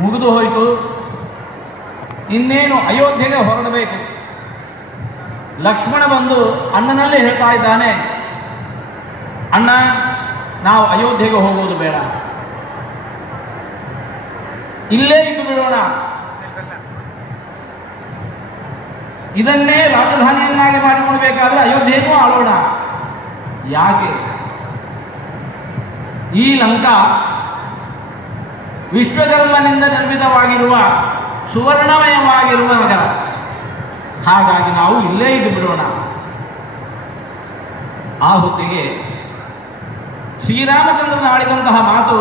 ಮುಗಿದು ಹೋಯಿತು. ಇನ್ನೇನು ಅಯೋಧ್ಯೆಗೆ ಹೊರಡಬೇಕು. ಲಕ್ಷ್ಮಣ ಬಂದು ಅಣ್ಣನಲ್ಲಿ ಹೇಳ್ತಾ ಇದ್ದಾನೆ, ಅಣ್ಣ, ನಾವು ಅಯೋಧ್ಯೆಗೆ ಹೋಗೋದು ಬೇಡ, ಇಲ್ಲೇ ಇದ್ದು ಬಿಡೋಣ, ಇದನ್ನೇ ರಾಜಧಾನಿಯನ್ನಾಗಿ ಮಾಡಿಕೊಳ್ಬೇಕಾದ್ರೆ ಅಯೋಧ್ಯೆಗೂ ಆಳೋಣ. ಯಾಕೆ? ಈ ಲಂಕಾ ವಿಶ್ವಕರ್ಮನಿಂದ ನಿರ್ಮಿತವಾಗಿರುವ ಸುವರ್ಣಮಯವಾಗಿರುವ ನಗರ, ಹಾಗಾಗಿ ನಾವು ಇಲ್ಲೇ ಇದ್ದು ಬಿಡೋಣ. ಆ ಹೊತ್ತಿಗೆ ಶ್ರೀರಾಮಚಂದ್ರನ ಆಡಿದಂತಹ ಮಾತು,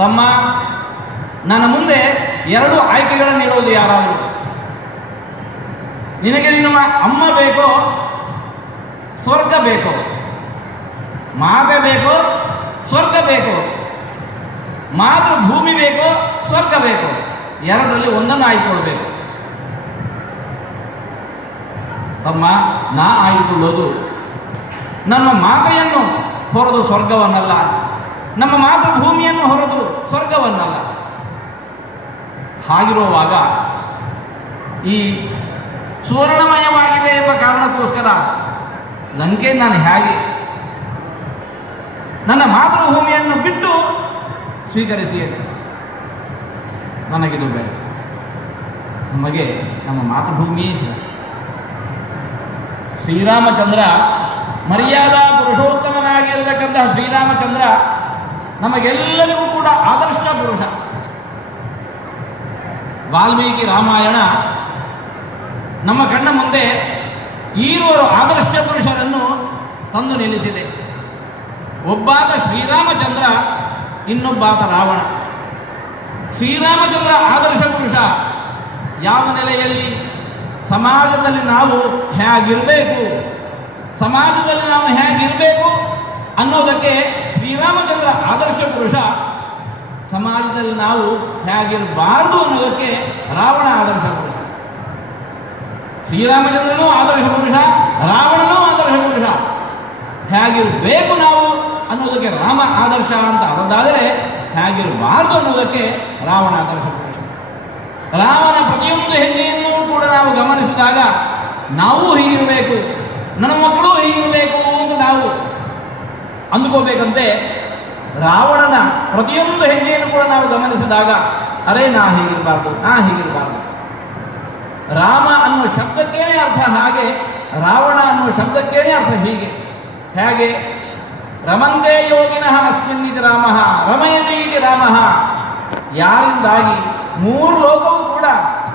ತಮ್ಮ, ನನ್ನ ಮುಂದೆ 2 ಆಯ್ಕೆಗಳನ್ನು ಇಡುವುದು ಯಾರಾದರೂ. ನಿನಗೆ ನಿಮ್ಮ ಅಮ್ಮ ಬೇಕೋ, ಸ್ವರ್ಗ ಬೇಕೋ? ಮಾತೆ ಬೇಕೋ, ಸ್ವರ್ಗ ಬೇಕೋ? ಮಾತೃಭೂಮಿ ಬೇಕೋ, ಸ್ವರ್ಗ ಬೇಕೋ? 2ರಲ್ಲಿ ಒಂದನ್ನು ಆಯ್ದುಕೊಳ್ಬೇಕು. ತಮ್ಮ, ನಾ ಆಯ್ದುಕೊಳ್ಳೋದು ನಮ್ಮ ಮಾತೆಯನ್ನು ಹೊರದು ಸ್ವರ್ಗವನ್ನಲ್ಲ, ನಮ್ಮ ಮಾತೃಭೂಮಿಯನ್ನು ಹೊರದು ಸ್ವರ್ಗವನ್ನಲ್ಲ. ಹಾಗಿರುವಾಗ ಈ ಸುವರ್ಣಮಯವಾಗಿದೆ ಎಂಬ ಕಾರಣಕ್ಕೋಸ್ಕರ ಲಂಕೆ ನಾನು ಹೇಗೆ ನನ್ನ ಮಾತೃಭೂಮಿಯನ್ನು ಬಿಟ್ಟು ಸ್ವೀಕರಿಸಿ? ನನಗಿದು ಬೇಡ. ನಮಗೆ ನಮ್ಮ ಮಾತೃಭೂಮಿಯೇ ಶ್ರೀ ಶ್ರೀರಾಮಚಂದ್ರ, ಮರ್ಯಾದಾ ಪುರುಷೋತ್ತಮನಾಗಿರತಕ್ಕಂತಹ ಶ್ರೀರಾಮಚಂದ್ರ ನಮಗೆಲ್ಲರಿಗೂ ಕೂಡ ಆದರ್ಶ ಪುರುಷ. ವಾಲ್ಮೀಕಿ ರಾಮಾಯಣ ನಮ್ಮ ಕಣ್ಣ ಮುಂದೆ ಈರುವರು ಆದರ್ಶ ಪುರುಷರನ್ನು ತಂದು ನಿಲ್ಲಿಸಿದೆ. ಒಬ್ಬಾತ ಶ್ರೀರಾಮಚಂದ್ರ, ಇನ್ನೊಬ್ಬಾತ ರಾವಣ. ಶ್ರೀರಾಮಚಂದ್ರ ಆದರ್ಶ ಪುರುಷ. ಯಾವ ನೆಲೆಯಲ್ಲಿ? ಸಮಾಜದಲ್ಲಿ ನಾವು ಹೇಗಿರಬೇಕು, ಸಮಾಜದಲ್ಲಿ ನಾವು ಹೇಗಿರಬೇಕು ಅನ್ನೋದಕ್ಕೆ ಶ್ರೀರಾಮಚಂದ್ರ ಆದರ್ಶ ಪುರುಷ. ಸಮಾಜದಲ್ಲಿ ನಾವು ಹೇಗಿರಬಾರ್ದು ಅನ್ನೋದಕ್ಕೆ ರಾವಣ ಆದರ್ಶ ಪುರುಷ. ಶ್ರೀರಾಮಚಂದ್ರನೂ ಆದರ್ಶ ಪುರುಷ, ರಾವಣನೂ ಆದರ್ಶ ಪುರುಷ. ಹೇಗಿರಬೇಕು ನಾವು ಅನ್ನೋದಕ್ಕೆ ರಾಮ ಆದರ್ಶ ಅಂತ ಅದಾದರೆ, ಹೇಗಿರಬಾರ್ದು ಅನ್ನೋದಕ್ಕೆ ರಾವಣ ಆದರ್ಶ ಪುರುಷ. ರಾಮನ ಪ್ರತಿಯೊಂದು ಹೆಜ್ಜೆಯನ್ನು ಕೂಡ ನಾವು ಗಮನಿಸಿದಾಗ ನಾವು ಹೀಗಿರಬೇಕು, ನನ್ನ ಮಕ್ಕಳು ಹೀಗಿರಬೇಕು ಅಂತ ನಾವು ಅಂದುಕೋಬೇಕಂತೆ. ರಾವಣನ ಪ್ರತಿಯೊಂದು ಹೆಜ್ಜೆಯನ್ನು ಕೂಡ ನಾವು ಗಮನಿಸಿದಾಗ, ಅರೆ, ನಾ ಹೀಗಿರಬಾರ್ದು, ನಾ ಹೀಗಿರಬಾರ್ದು. ರಾಮ ಅನ್ನುವ ಶಬ್ದಕ್ಕೇನೆ ಅರ್ಥ ಹಾಗೆ, ರಾವಣ ಅನ್ನುವ ಶಬ್ದಕ್ಕೇನೆ ಅರ್ಥ ಹೀಗೆ. ಹೇಗೆ? ರಮಂತೆ ಯೋಗಿನಃ ಅಸ್ಮಿನ್ನಿತಿ ರಾಮಃ ರಮಯತಿ ಇತಿ ರಾಮಃ. ಯಾರಿಂದಾಗಿ 3 ಲೋಕವೂ ಕೂಡ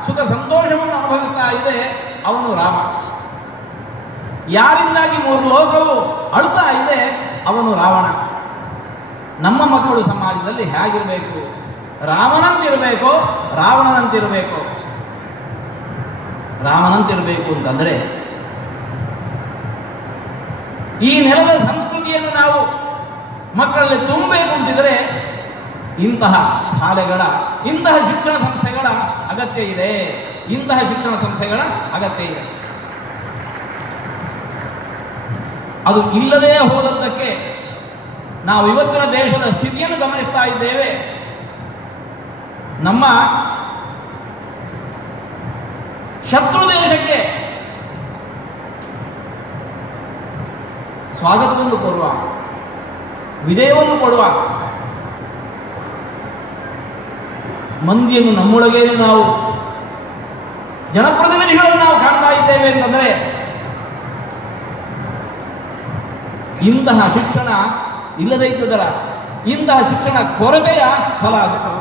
ಸುಖ ಸಂತೋಷವನ್ನು ಅನುಭವಿಸ್ತಾ ಇದೆ, ಅವನು ರಾಮ. ಯಾರಿಂದಾಗಿ 3 ಲೋಕವು ಅಳುತ್ತಾ ಇದೆ, ಅವನು ರಾವಣ. ನಮ್ಮ ಮಕ್ಕಳು ಸಮಾಜದಲ್ಲಿ ಹೇಗಿರಬೇಕು? ರಾಮನಂತಿರಬೇಕು, ರಾವಣನಂತಿರಬೇಕು? ರಾಮನಂತಿರಬೇಕು ಅಂತಂದರೆ, ಈ ನೆಲದ ಸಂಸ್ಕೃತಿಯನ್ನು ನಾವು ಮಕ್ಕಳಲ್ಲಿ ತುಂಬಬೇಕು ಅಂತಿದ್ರೆ ಇಂತಹ ಶಾಲೆಗಳ, ಇಂತಹ ಶಿಕ್ಷಣ ಸಂಸ್ಥೆಗಳ ಅಗತ್ಯ ಇದೆ. ಇಂತಹ ಶಿಕ್ಷಣ ಸಂಸ್ಥೆಗಳ ಅಗತ್ಯ ಇದೆ. ಅದು ಇಲ್ಲದೇ ಹೋದದ್ದಕ್ಕೆ ನಾವು ಇವತ್ತಿನ ದೇಶದ ಸ್ಥಿತಿಯನ್ನು ಗಮನಿಸ್ತಾ ಇದ್ದೇವೆ. ನಮ್ಮ ಶತ್ರು ದೇಶಕ್ಕೆ ಸ್ವಾಗತವನ್ನು ಕೊಡುವ, ವಿಜಯವನ್ನು ಕೊಡುವ ಮಂದಿಯನ್ನು ನಮ್ಮೊಳಗೆ ನಾವು ಜನಪ್ರತಿನಿಧಿಗಳನ್ನು ನಾವು ಕಾಣ್ತಾ ಇದ್ದೇವೆ ಅಂತಂದರೆ, ಇಂತಹ ಶಿಕ್ಷಣ ಇಲ್ಲದೇ ಇದ್ದದರ, ಇಂತಹ ಶಿಕ್ಷಣ ಕೊರತೆಯ ಫಲ ಆಗುತ್ತೆ.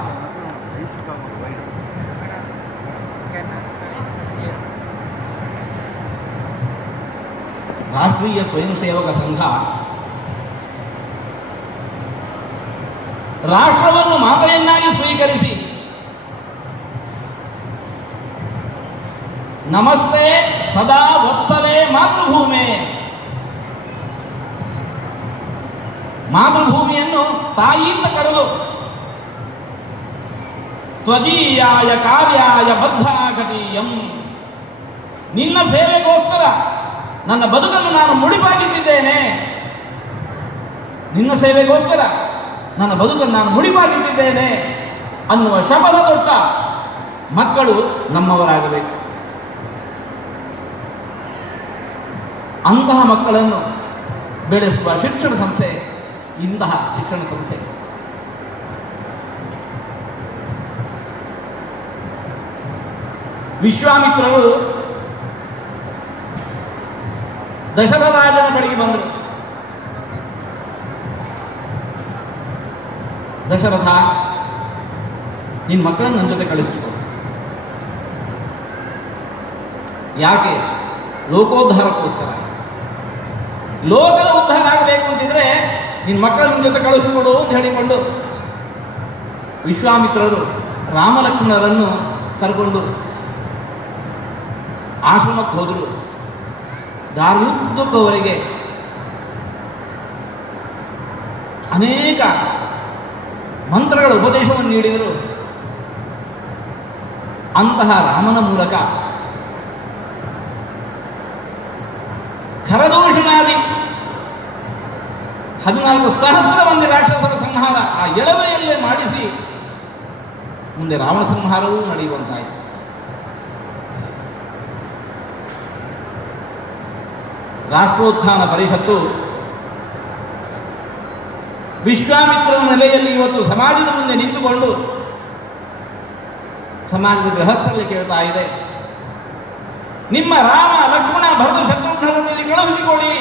ರಾಷ್ಟ್ರೀಯ ಸ್ವಯಂ ಸೇವಕ ಸಂಘ ರಾಷ್ಟ್ರವನ್ನು ಮಾತೆಯನ್ನಾಗಿ ಸ್ವೀಕರಿಸಿ, ನಮಸ್ತೆ ಸದಾ ವತ್ಸಲೆ ಮಾತೃಭೂಮೆ, ಮಾತೃಭೂಮಿಯನ್ನು ತಾಯಿಯಿಂದ ಕರೆದು ತ್ವದೀಯಾಯ ಕಾರ್ಯಾಯ ಬದ್ಧಾಕಟೀಯಂ, ನಿನ್ನ ಸೇವೆಗೋಸ್ಕರ ನನ್ನ ಬದುಕನ್ನು ನಾನು ಮುಡಿಪಾಗಿಟ್ಟಿದ್ದೇನೆ, ನಿನ್ನ ಸೇವೆಗೋಸ್ಕರ ನನ್ನ ಬದುಕನ್ನು ನಾನು ಮುಡಿಪಾಗಿಟ್ಟಿದ್ದೇನೆ ಅನ್ನುವ ಶಪಥ ತೊಟ್ಟ ಮಕ್ಕಳು ನಮ್ಮವರಾಗಬೇಕು. ಅಂತಹ ಮಕ್ಕಳನ್ನು ಬೆಳೆಸುವ ಶಿಕ್ಷಣ ಸಂಸ್ಥೆ ಇಂತಹ ಶಿಕ್ಷಣ ಸಂಸ್ಥೆ. ವಿಶ್ವಾಮಿತ್ರರು ದಶರಥರಾಜನ ಬಳಿಗೆ ಬಂದರು. ದಶರಥ, ನಿನ್ನ ಮಕ್ಕಳನ್ನು ನನ್ನ ಜೊತೆ ಕಳಿಸಿಕೊ. ಯಾಕೆ? ಲೋಕೋದ್ಧಾರಕ್ಕೋಸ್ಕರ. ಲೋಕದ ಉದ್ಧಾರ ಆಗಬೇಕು ಅಂತಿದ್ರೆ ನಿನ್ನ ಮಕ್ಕಳನ್ನ ಜೊತೆ ಕಳಿಸಿಕೊಡು ಅಂತ ಹೇಳಿಕೊಂಡು ವಿಶ್ವಾಮಿತ್ರರು ರಾಮಲಕ್ಷ್ಮಣರನ್ನು ಕರ್ಕೊಂಡು ಆಶ್ರಮಕ್ಕೆ ಹೋದರು. ದಾರಿಯುದ್ದಕ್ಕವರೆಗೆ ಅನೇಕ ಮಂತ್ರಗಳ ಉಪದೇಶವನ್ನು ನೀಡಿದರು. ಅಂತಹ ರಾಮನ ಮೂಲಕ ಖರದೂಷಣಾದಿ 14,000 ಮಂದಿ ರಾಕ್ಷಸರ ಸಂಹಾರ ಆ ಎಳವೆಯಲ್ಲೇ ಮಾಡಿಸಿ ಮುಂದೆ ರಾವಣ ಸಂಹಾರವೂ ನಡೆಯುವಂತಾಯಿತು. ರಾಷ್ಟ್ರೋತ್ಥಾನ ಪರಿಷತ್ತು ವಿಶ್ವಾಮಿತ್ರನ ನೆಲೆಯಲ್ಲಿ ಇವತ್ತು ಸಮಾಜದ ಮುಂದೆ ನಿಂತುಕೊಂಡು ಸಮಾಜದ ಗೃಹಸ್ಥರಲ್ಲಿ ಕೇಳ್ತಾ ಇದೆ, ನಿಮ್ಮ ರಾಮ ಲಕ್ಷ್ಮಣ ಭರತ ಶತ್ರುಘ್ನರನ್ನು ಇಲ್ಲಿ ಕಳುಹಿಸಿಕೊಡಿ.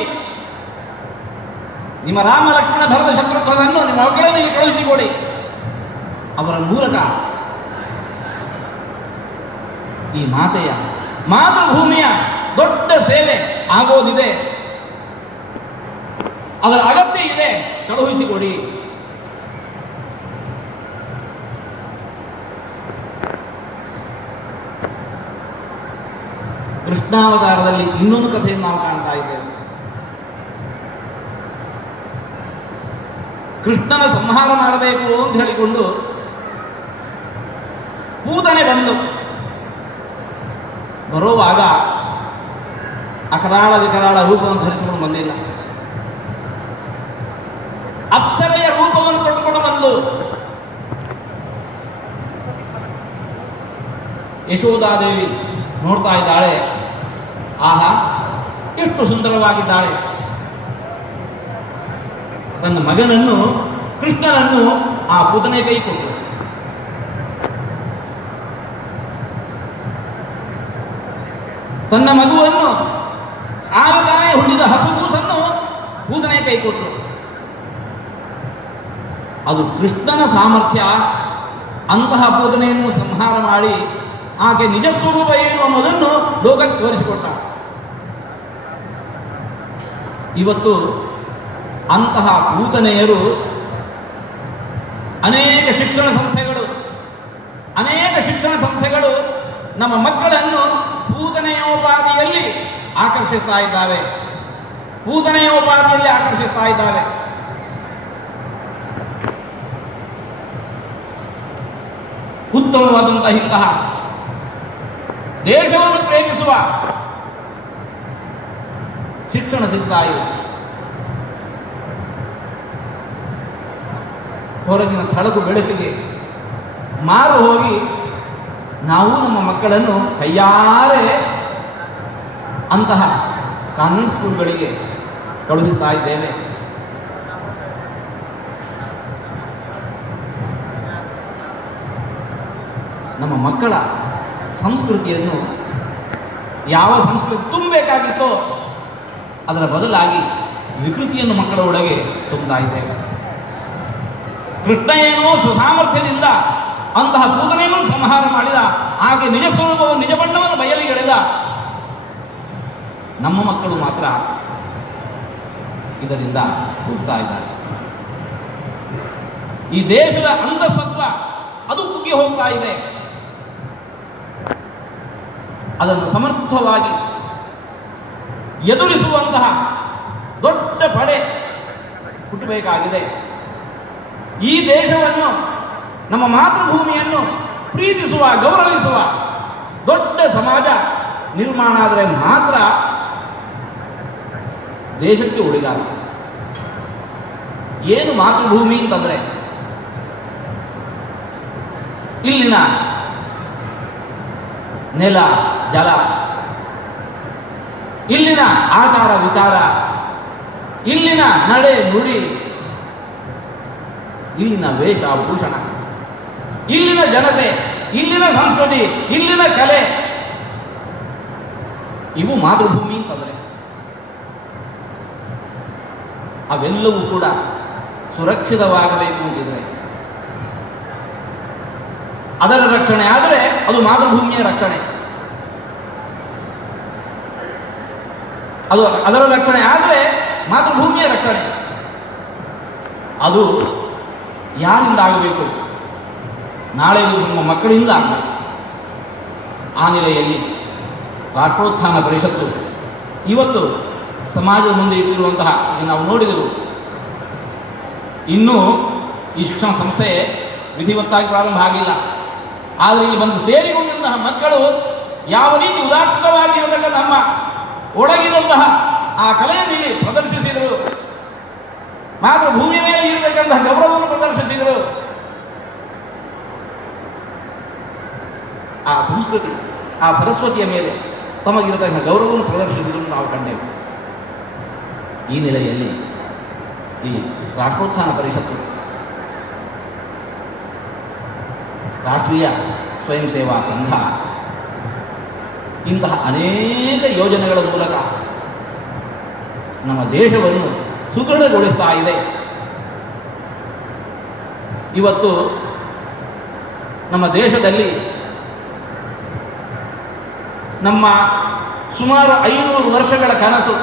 ನಿಮ್ಮ ರಾಮ ಲಕ್ಷ್ಮಣ ಭರತ ಶತ್ರುಘ್ನರನ್ನು ನಿಮ್ಮ ಮಕ್ಕಳನ್ನು ಇಲ್ಲಿ ಕಳುಹಿಸಿಕೊಡಿ. ಅವರ ಮೂಲಕ ಈ ಮಾತೆಯ ಮಾತೃಭೂಮಿಯ ದೊಡ್ಡ ಸೇವೆ ಆಗೋದಿದೆ. ಅದರ ಅಗತ್ಯ ಇದೆ, ಕಳುಹಿಸಿಕೊಡಿ. ಕೃಷ್ಣಾವತಾರದಲ್ಲಿ ಇನ್ನೊಂದು ಕಥೆಯನ್ನು ನಾವು ಕಾಣ್ತಾ ಇದ್ದೇವೆ. ಕೃಷ್ಣನ ಸಂಹಾರ ಮಾಡಬೇಕು ಅಂತ ಹೇಳಿಕೊಂಡು ಪೂತನೆ ಬಂದು ಬರುವಾಗ ಅಕರಾಳ ವಿಕರಾಳ ರೂಪವನ್ನು ಧರಿಸಿಕೊಂಡು ಬಂದಿಲ್ಲ. ಅಪ್ಸರೆಯ ರೂಪವನ್ನು ತೊಟ್ಟುಕೊಂಡು ಬಂದು ಯಶೋಧಾದೇವಿ ನೋಡ್ತಾ ಇದ್ದಾಳೆ. ಆಹಾ, ಎಷ್ಟು ಸುಂದರವಾಗಿದ್ದಾಳೆ. ತನ್ನ ಮಗನನ್ನು ಕೃಷ್ಣನನ್ನು ಆ ಪುತನೆ ಕೈ ಕೊಟ್ಟರು. ತನ್ನ ಮಗುವನ್ನು ಆಗ ತಾನೇ ಹುಟ್ಟಿದ ಹಸುಗೂಸನ್ನು ಪೂತನೆ ಕೈ ಕೊಟ್ಟರು. ಅದು ಕೃಷ್ಣನ ಸಾಮರ್ಥ್ಯ. ಅಂತಹ ಪೂತನೆಯನ್ನು ಸಂಹಾರ ಮಾಡಿ ಆಕೆ ನಿಜ ಸ್ವರೂಪ ಏನು ಅನ್ನೋದನ್ನು ಲೋಕಕ್ಕೆ ತೋರಿಸಿಕೊಟ್ಟ. ಇವತ್ತು ಅಂತಹ ಪೂತನೆಯರು ಅನೇಕ ಶಿಕ್ಷಣ ಸಂಸ್ಥೆಗಳು ನಮ್ಮ ಮಕ್ಕಳನ್ನು ಪೂತನೆಯೋಪಾದಿಯಲ್ಲಿ ಆಕರ್ಷಿಸ್ತಾ ಇದ್ದಾವೆ. ಉತ್ತಮವಾದಂತಹ ಇಂತಹ ದೇಶವನ್ನು ಪ್ರೇಮಿಸುವ ಶಿಕ್ಷಣ ಸಿಗ್ತಾ ಇದೆ. ಹೊರಗಿನ ಥಳಕು ಬೆಳಕಿಗೆ ಮಾರು ಹೋಗಿ ನಾವು ನಮ್ಮ ಮಕ್ಕಳನ್ನು ಕೈಯಾರೆ ಅಂತಹ ಕಾನ್ವೆಂಟ್ ಸ್ಕೂಲ್ಗಳಿಗೆ ಕಳುಹಿಸ್ತಾ ಇದ್ದೇವೆ. ನಮ್ಮ ಮಕ್ಕಳ ಸಂಸ್ಕೃತಿಯನ್ನು ಯಾವ ಸಂಸ್ಕೃತಿ ತುಂಬಬೇಕಾಗಿತ್ತೋ ಅದರ ಬದಲಾಗಿ ವಿಕೃತಿಯನ್ನು ಮಕ್ಕಳ ಒಳಗೆ ತುಂಬುತ್ತಾ ಇದ್ದೇವೆ. ಕೃಷ್ಣ ಏನೋ ಸುಸಾಮರ್ಥ್ಯದಿಂದ ಅಂತಹ ಪೂತನೆಯನ್ನು ಸಂಹಾರ ಮಾಡಿದ, ಹಾಗೆ ನಿಜ ಸ್ವರೂಪವನ್ನು ನಿಜ ಬಣ್ಣವನ್ನು ಬಯಲಿಗೆಳೆದ ನಮ್ಮ ಮಕ್ಕಳು ಮಾತ್ರ ಇದರಿಂದ ಹೋಗ್ತಾ ಇದ್ದಾರೆ. ಈ ದೇಶದ ಅಂತಸತ್ವ ಅದು ಕುಗ್ಗಿ ಹೋಗ್ತಾ ಇದೆ. ಅದನ್ನು ಸಮರ್ಥವಾಗಿ ಎದುರಿಸುವಂತಹ ದೊಡ್ಡ ಪಡೆ ಹುಟ್ಟಬೇಕಾಗಿದೆ. ಈ ದೇಶವನ್ನು, ನಮ್ಮ ಮಾತೃಭೂಮಿಯನ್ನು ಪ್ರೀತಿಸುವ, ಗೌರವಿಸುವ ದೊಡ್ಡ ಸಮಾಜ ನಿರ್ಮಾಣ ಆದರೆ ಮಾತ್ರ ದೇಶಕ್ಕೆ ಉಳಿಗಾಲ. ಏನು ಮಾತೃಭೂಮಿ ಅಂತಂದರೆ ಇಲ್ಲಿನ ನೆಲ ಜಲ, ಇಲ್ಲಿನ ಆಚಾರ ವಿಚಾರ, ಇಲ್ಲಿನ ನಡೆ ನುಡಿ, ಇಲ್ಲಿನ ವೇಷಭೂಷಣ, ಇಲ್ಲಿನ ಜನತೆ, ಇಲ್ಲಿನ ಸಂಸ್ಕೃತಿ, ಇಲ್ಲಿನ ಕಲೆ, ಇವು ಮಾತೃಭೂಮಿ ಅಂತಂದರೆ ಅವೆಲ್ಲವೂ ಕೂಡ ಸುರಕ್ಷಿತವಾಗಬೇಕು ಅಂತಿದ್ರೆ ಅದರ ರಕ್ಷಣೆ ಆದರೆ ಅದು ಮಾತೃಭೂಮಿಯ ರಕ್ಷಣೆ. ಅದರ ರಕ್ಷಣೆ ಆದರೆ ಮಾತೃಭೂಮಿಯ ರಕ್ಷಣೆ. ಅದು ಯಾರಿಂದ ಆಗಬೇಕು? ನಾಳೆ ನಮ್ಮ ಮಕ್ಕಳಿಂದ ಆಗಬೇಕು. ಆ ನೆಲೆಯಲ್ಲಿ ರಾಷ್ಟ್ರೋತ್ಥಾನ ಪರಿಷತ್ತು ಇವತ್ತು ಸಮಾಜದ ಮುಂದೆ ಇಟ್ಟಿರುವಂತಹ ಇದು ನಾವು ನೋಡಿದೆವು. ಇನ್ನೂ ಈ ಶಿಕ್ಷಣ ಸಂಸ್ಥೆ ವಿಧಿವತ್ತಾಗಿ ಪ್ರಾರಂಭ ಆಗಿಲ್ಲ. ಆದರೆ ಇಲ್ಲಿ ಬಂದು ಸೇರಿಕೊಂಡಂತಹ ಮಕ್ಕಳು ಯಾವ ರೀತಿ ಉದಾತ್ತವಾಗಿರತಕ್ಕ ನಮ್ಮ ಒಡಗಿದಂತಹ ಆ ಕಲೆಯನ್ನು ಇಲ್ಲಿ ಪ್ರದರ್ಶಿಸಿದರು, ಮಾತೃಭೂಮಿ ಮೇಲೆ ಇರತಕ್ಕಂತಹ ಗೌರವವನ್ನು ಪ್ರದರ್ಶಿಸಿದರು. ಆ ಸಂಸ್ಕೃತಿ, ಆ ಸರಸ್ವತಿಯ ಮೇಲೆ ತಮಗಿರತಕ್ಕ ಗೌರವವನ್ನು ಪ್ರದರ್ಶಿಸುವುದನ್ನು ನಾವು ಕಂಡೆವು. ಈ ನೆಲೆಯಲ್ಲಿ ಈ ರಾಷ್ಟ್ರೋತ್ಥಾನ ಪರಿಷತ್ತು ರಾಷ್ಟ್ರೀಯ ಸ್ವಯಂ ಸೇವಾ ಸಂಘ ಇಂತಹ ಅನೇಕ ಯೋಜನೆಗಳ ಮೂಲಕ ನಮ್ಮ ದೇಶವನ್ನು ಸುದೃಢಗೊಳಿಸ್ತಾ ಇದೆ. ಇವತ್ತು ನಮ್ಮ ದೇಶದಲ್ಲಿ ನಮ್ಮ ಸುಮಾರು 500 ವರ್ಷಗಳ ಕನಸು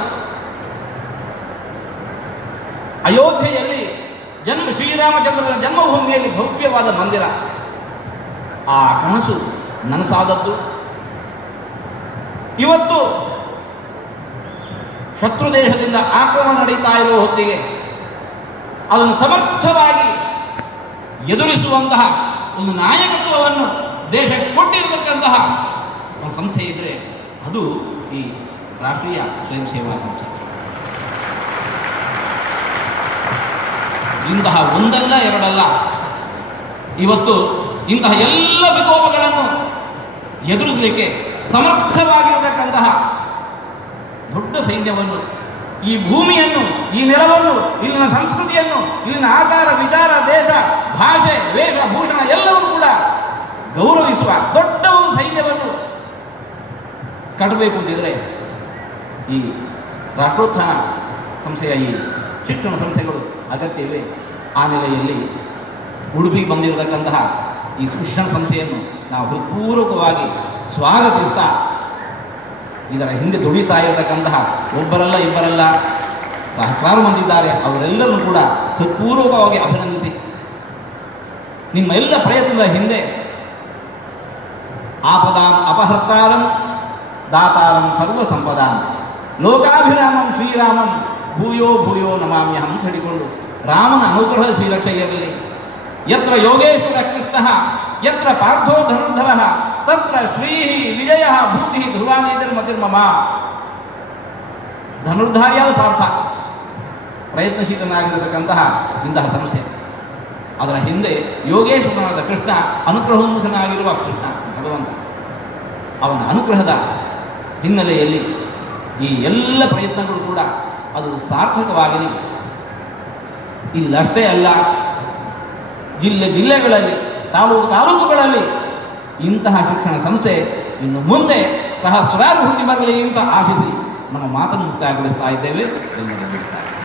ಅಯೋಧ್ಯೆಯಲ್ಲಿ ಶ್ರೀರಾಮಚಂದ್ರನ ಜನ್ಮಭೂಮಿಯಲ್ಲಿ ಭವ್ಯವಾದ ಮಂದಿರ, ಆ ಕನಸು ನನಸಾದದ್ದು. ಇವತ್ತು ಶತ್ರು ದೇಶದಿಂದ ಆಕ್ರಮಣ ನಡೀತಾ ಇರುವ ಹೊತ್ತಿಗೆ ಅದನ್ನು ಸಮರ್ಥವಾಗಿ ಎದುರಿಸುವಂತಹ ಒಂದು ನಾಯಕತ್ವವನ್ನು ದೇಶಕ್ಕೆ ಕೊಟ್ಟಿರತಕ್ಕಂತಹ ಒಂದು ಸಂಸ್ಥೆ ಇದ್ದರೆ ಅದು ಈ ರಾಷ್ಟ್ರೀಯ ಸ್ವಯಂ ಸೇವಾ ಸಂಸ್ಥೆ. ಇಂತಹ ಒಂದಲ್ಲ ಎರಡಲ್ಲ, ಇವತ್ತು ಇಂತಹ ಎಲ್ಲ ವಿಕೋಪಗಳನ್ನು ಎದುರಿಸಲಿಕ್ಕೆ ಸಮರ್ಥವಾಗಿರತಕ್ಕಂತಹ ದೊಡ್ಡ ಸೈನ್ಯವನ್ನು, ಈ ಭೂಮಿಯನ್ನು, ಈ ನೆಲವನ್ನು, ಇಲ್ಲಿನ ಸಂಸ್ಕೃತಿಯನ್ನು, ಇಲ್ಲಿನ ಆಚಾರ ವಿಚಾರ, ದೇಶ ಭಾಷೆ ವೇಷಭೂಷಣ ಎಲ್ಲವನ್ನೂ ಕೂಡ ಗೌರವಿಸುವ ದೊಡ್ಡ ಒಂದು ಸೈನ್ಯವನ್ನು ಕಟ್ಟಬೇಕು ಅಂತಿದ್ರೆ ಈ ರಾಷ್ಟ್ರೋತ್ಥಾನ ಸಂಸ್ಥೆಯ ಈ ಶಿಕ್ಷಣ ಸಂಸ್ಥೆಗಳು ಅಗತ್ಯವಿವೆ. ಆ ನೆಲೆಯಲ್ಲಿ ಉಡುಪಿಗೆ ಬಂದಿರತಕ್ಕಂತಹ ಈ ಶಿಕ್ಷಣ ಸಂಸ್ಥೆಯನ್ನು ನಾವು ಹೃತ್ಪೂರ್ವಕವಾಗಿ ಸ್ವಾಗತಿಸ್ತಾ, ಇದರ ಹಿಂದೆ ದುಡಿತಾ ಇರತಕ್ಕಂತಹ ಒಬ್ಬರಲ್ಲ ಇಬ್ಬರಲ್ಲ ಸಹಸ್ರಾರು ಮಂದಿದ್ದಾರೆ, ಅವರೆಲ್ಲರೂ ಕೂಡ ಹೃತ್ಪೂರ್ವಕವಾಗಿ ಅಭಿನಂದಿಸಿ, ನಿಮ್ಮ ಎಲ್ಲ ಪ್ರಯತ್ನದ ಹಿಂದೆ ಆಪದಾಂ ಅಪಹರ್ತಾರಂ ದಾತಾರಂ ಸರ್ವ ಸಂಪದಾಂ ಲೋಕಾಭಿರಾಮಂ ಶ್ರೀರಾಮಂ ಭೂಯೋ ಭೂಯೋ ನಮಾಮ್ಯಹಂ ಅಂತ ಹೇಳಿಕೊಂಡು ರಾಮನ ಅನುಗ್ರಹ ಶ್ರೀರಕ್ಷೆ ಇರಲಿ. ಯತ್ರ ಯೋಗೇಶ್ವರ ಕೃಷ್ಣ ಯತ್ರ ಪಾರ್ಥೋ ಧನುರ್ಧರ ತತ್ರ ಶ್ರೀ ವಿಜಯ ಭೂತಿ ಧ್ರುವಾನಿರ್ಮತಿರ್ಮಮ. ಧನುರ್ಧಾರಿಯಾದ ಪಾರ್ಥ ಪ್ರಯತ್ನಶೀಲನಾಗಿರತಕ್ಕಂತಹ ಇಂತಹ ಸಂಸ್ಥೆ, ಅದರ ಹಿಂದೆ ಯೋಗೇಶ್ವರನಾದ ಕೃಷ್ಣ, ಅನುಗ್ರಹೋನ್ಮುಖನಾಗಿರುವ ಕೃಷ್ಣ ಭಗವಂತ, ಅವನ ಅನುಗ್ರಹದ ಹಿನ್ನೆಲೆಯಲ್ಲಿ ಈ ಎಲ್ಲ ಪ್ರಯತ್ನಗಳು ಕೂಡ ಅದು ಸಾರ್ಥಕವಾಗಲಿ. ಇಲ್ಲಷ್ಟೇ ಅಲ್ಲ, ಜಿಲ್ಲೆಗಳಲ್ಲಿ ತಾಲೂಕುಗಳಲ್ಲಿ ಇಂತಹ ಶಿಕ್ಷಣ ಸಂಸ್ಥೆ ಇನ್ನು ಮುಂದೆ ಸಹಸ್ರಾರು ಹುಟ್ಟಿ ಬರಲಿ ಅಂತ ಆಶಿಸಿ ನಮ್ಮ ಮಾತನ್ನು ಮುಕ್ತಾಯಗೊಳಿಸ್ತಾ ಇದ್ದೇವೆ.